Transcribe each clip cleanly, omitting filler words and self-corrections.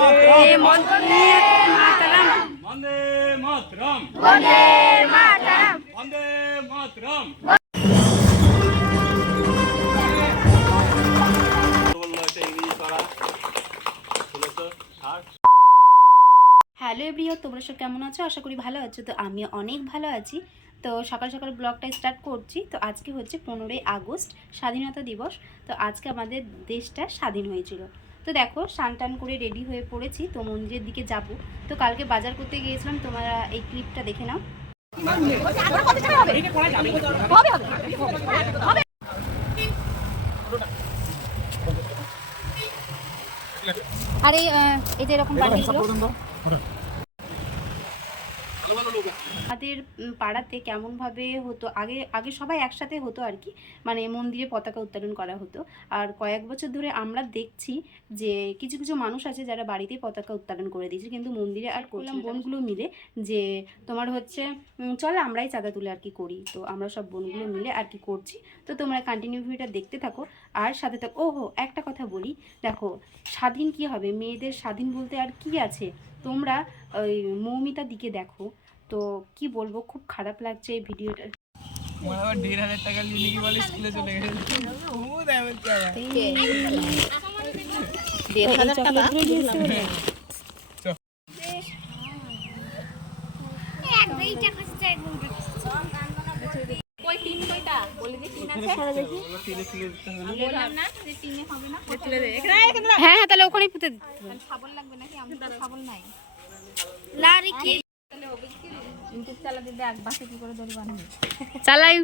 Hello everyone, তোমরা সব কেমন আছো? আশা করি ভালো আছো। তো আমি অনেক ভালো আছি। তো সকাল সকাল ব্লগটা স্টার্ট করছি। তো আজকে হচ্ছে 15ই আগস্ট, স্বাধীনতা দিবস। তো আজকে আমাদের দেশটা স্বাধীন হয়েছিল। তো দেখো, স্নান টান করে রেডি হয়ে পড়েছি, তো মন্দিরের দিকে যাব। তো কালকে বাজার করতে গিয়েছিলাম, তোমরা এই ক্লিপটা দেখে নাও। আর এই যে এরকম বান্ডিলগুলো আমাদের পাড়াতে কেমনভাবে হতো, আগে সবাই একসাথে হতো আর কি, মানে মন্দিরে পতাকা উত্তোলন করা হতো। আর কয়েক বছর ধরে আমরা দেখছি যে কিছু কিছু মানুষ আছে যারা বাড়িতেই পতাকা উত্তোলন করে দিয়েছে, কিন্তু মন্দিরে আর করলাম বোনগুলো মিলে যে তোমার হচ্ছে চলো আমরাই চাঁদা তুলে আর কি করি। তো আমরা সব বোনগুলো মিলে আর কি করছি। তো তোমরা কন্টিনিউ ভিডিওটা দেখতে থাকো আর সাথে থাকো। ওহো, একটা কথা বলি, দেখো স্বাধীন কি হবে, মেয়েদের স্বাধীন বলতে আর কি আছে? তোমরা ওই মৌমিতার দিকে দেখো, তো কি বলবো, খুব খারাপ লাগছে এই ভিডিওটা। 1,500 টাকা নিয়ে কি বলে স্কুলে চলে গেছে। হ্যাঁ হ্যাঁ, তাহলে ওখানেই পুঁতে দিতে চালাই।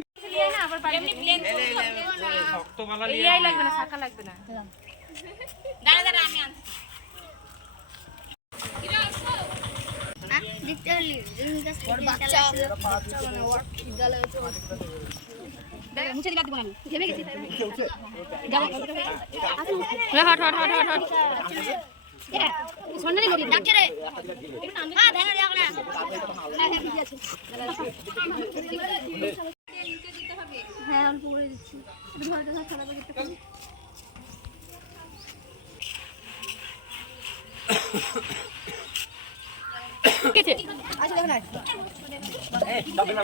মুছে দিবা দিব না, ঘেমে গেছি। Hot hot hot hot hot এটা সন্ধানে বলি ডাক্তারে হ্যাঁ ভেঙে যাও না। হ্যাঁ অল্প করে দিচ্ছি, ঘরটা খারাপ হয়ে গেছে। কেটে আচ্ছা দেখো না এই ডাবল না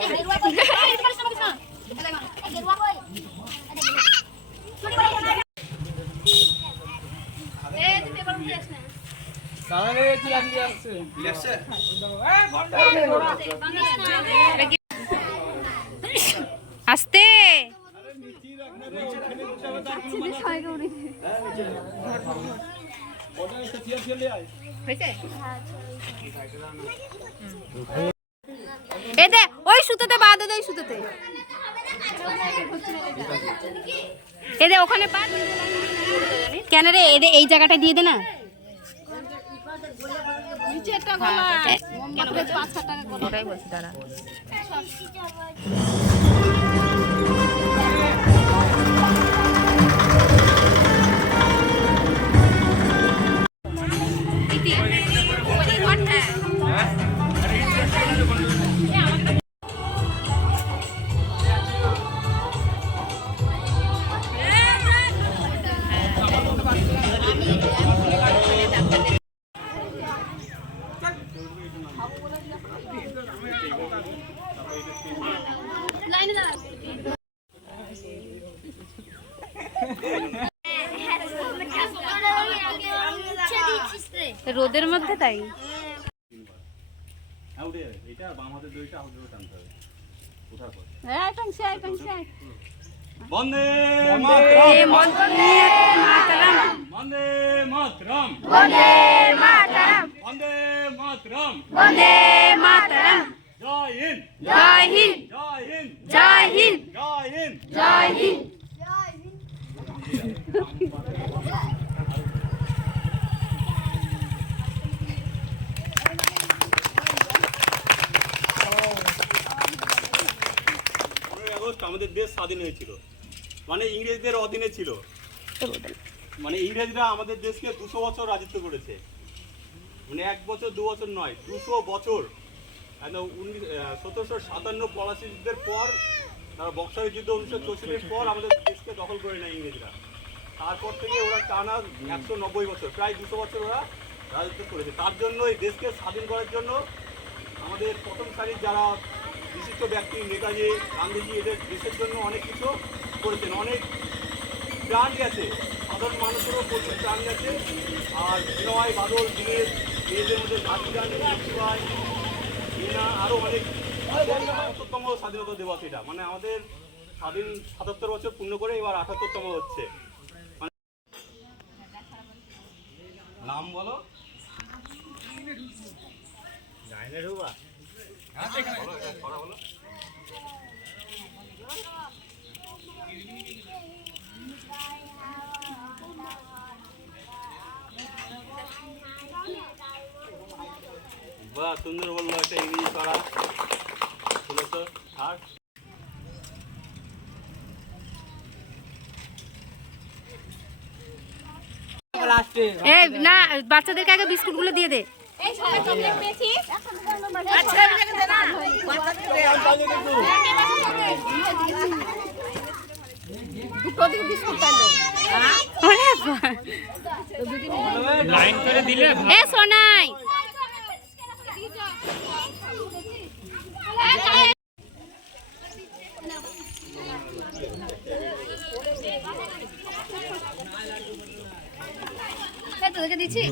আস্তে এতে ওই সুতোতে বাদ দে, ওই সুতোতে এদে ওখানে বাদ কেন রে? এদে এই জায়গাটা দিয়ে দে না। ওটাই বলছি দাঁড়া। রোদের মধ্যে তাই বন্দে মাতরম, বন্দে মাতরম, বন্দে মাতরম, বন্দে মাতরম, বন্দে মাতরম। জয় হিন্দ, জয় হিন্দ, জয় হিন্দ, জয় হিন্দ, জয় হিন্দ, জয় হিন্দ। আমাদের দেশ স্বাধীন হয়েছিল, মানে ইংরেজদের অধীনে ছিল, মানে ইংরেজরা আমাদের দেশকে 200 বছর রাজত্ব করেছে, মানে 1 বছর 2 বছর নয়, 200 বছর। 1757 পলাশী যুদ্ধের পর, বক্সারের যুদ্ধ 1964 পর আমাদের দেশকে দখল করে নেয় ইংরেজরা। তারপর থেকে ওরা টানা 190 বছর, প্রায় 200 বছর ওরা রাজত্ব করেছে। তার জন্য এই দেশকে স্বাধীন করার জন্য আমাদের প্রথম সারির যারা বিশিষ্ট ব্যক্তি, নেতাজি, গান্ধীজি, এদের দেশের জন্য অনেক কিছু করেছেন। অনেক প্রাণ গেছে, সাধারণ মানুষেরও প্রচুর প্রাণ গেছে। আর বিনয় বাদল দিনের মেয়েদের মধ্যে ঝাঁসিরানী, লক্ষ্মীবাই, মিনা, আরও অনেক ৭৮তম স্বাধীনতা দিবস এটা। মানে আমাদের স্বাধীন ৭৭ বছর পূর্ণ করে এবার ৭৮তম হচ্ছে। নাম বলো। বলো। বাহ, সুন্দর বললো, একটা ইংরেজি করা 1660। এই না, বাচ্চাদেরকে আগে বিস্কুটগুলো দিয়ে দে। লাইন করে দিলে এ সোনাই, তোদেরকে দিচ্ছি।